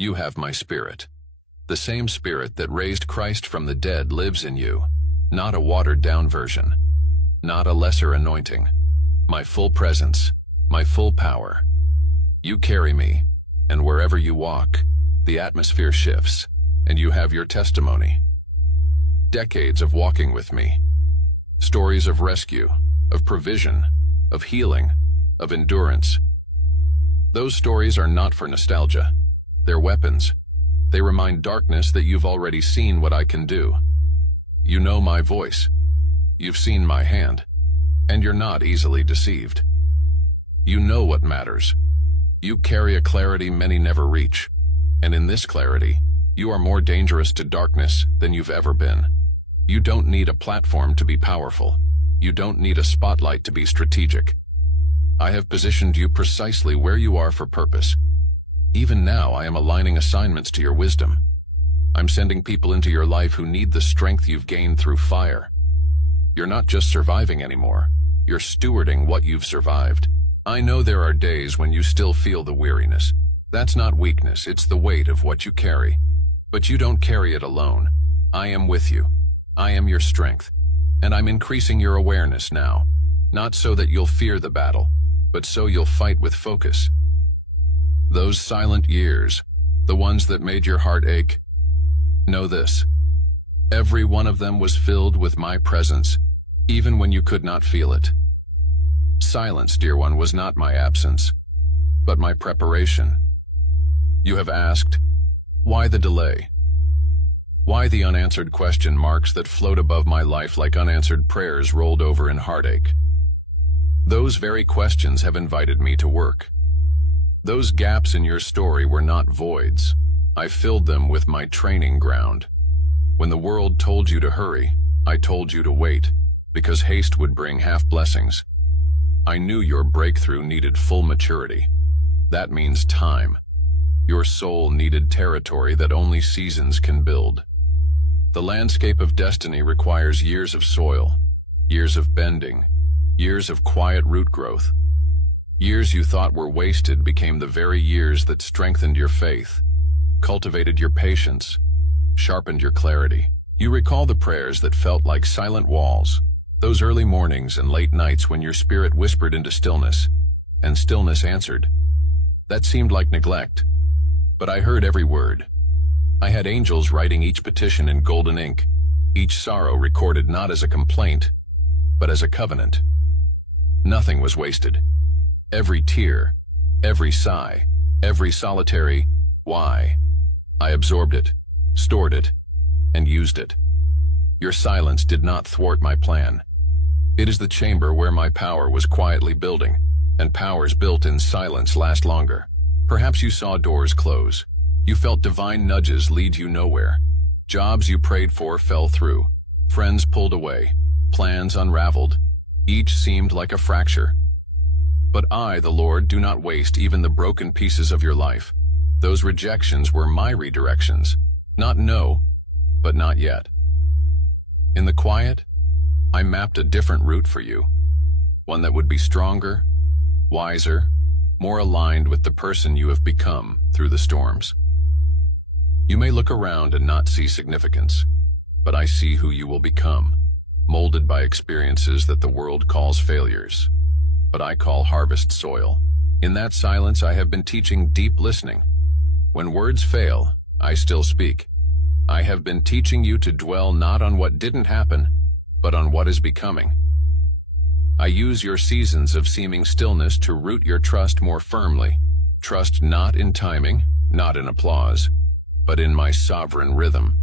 You have my spirit. The same spirit that raised Christ from the dead lives in you, not a watered-down version, not a lesser anointing. My full presence, my full power. You carry me, and wherever you walk, the atmosphere shifts, and you have your testimony. Decades of walking with me. Stories of rescue, of provision, of healing, of endurance. Those stories are not for nostalgia. They're weapons. They remind darkness that you've already seen what I can do. You know my voice. You've seen my hand. And you're not easily deceived. You know what matters. You carry a clarity many never reach. And in this clarity, you are more dangerous to darkness than you've ever been. You don't need a platform to be powerful. You don't need a spotlight to be strategic. I have positioned you precisely where you are for purpose. Even now, I am aligning assignments to your wisdom. I'm sending people into your life who need the strength you've gained through fire. You're not just surviving anymore. You're stewarding what you've survived. I know there are days when you still feel the weariness. That's not weakness, it's the weight of what you carry. But you don't carry it alone. I am with you. I am your strength. And I'm increasing your awareness now. Not so that you'll fear the battle, but so you'll fight with focus. Those silent years, the ones that made your heart ache, know this. Every one of them was filled with my presence, even when you could not feel it. Silence, dear one, was not my absence, but my preparation. You have asked, why the delay? Why the unanswered question marks that float above my life like unanswered prayers rolled over in heartache? Those very questions have invited me to work. Those gaps in your story were not voids. I filled them with my training ground. When the world told you to hurry, I told you to wait, because haste would bring half blessings. I knew your breakthrough needed full maturity. That means time. Your soul needed territory that only seasons can build. The landscape of destiny requires years of soil, years of bending, years of quiet root growth. Years you thought were wasted became the very years that strengthened your faith, cultivated your patience, sharpened your clarity. You recall the prayers that felt like silent walls, those early mornings and late nights when your spirit whispered into stillness, and stillness answered. That seemed like neglect, but I heard every word. I had angels writing each petition in golden ink, each sorrow recorded not as a complaint, but as a covenant. Nothing was wasted. Every tear, every sigh, every solitary why. I absorbed it, stored it, and used it. Your silence did not thwart my plan. It is the chamber where my power was quietly building, and powers built in silence last longer. Perhaps you saw doors close. You felt divine nudges lead you nowhere. Jobs you prayed for fell through. Friends pulled away. Plans unraveled. Each seemed like a fracture. But I, the Lord, do not waste even the broken pieces of your life. Those rejections were my redirections. Not no, but not yet. In the quiet, I mapped a different route for you. One that would be stronger, wiser, more aligned with the person you have become through the storms. You may look around and not see significance, but I see who you will become, molded by experiences that the world calls failures, but I call harvest soil. In that silence, I have been teaching deep listening. When words fail, I still speak. I have been teaching you to dwell not on what didn't happen, but on what is becoming. I use your seasons of seeming stillness to root your trust more firmly. Trust not in timing, not in applause, but in my sovereign rhythm.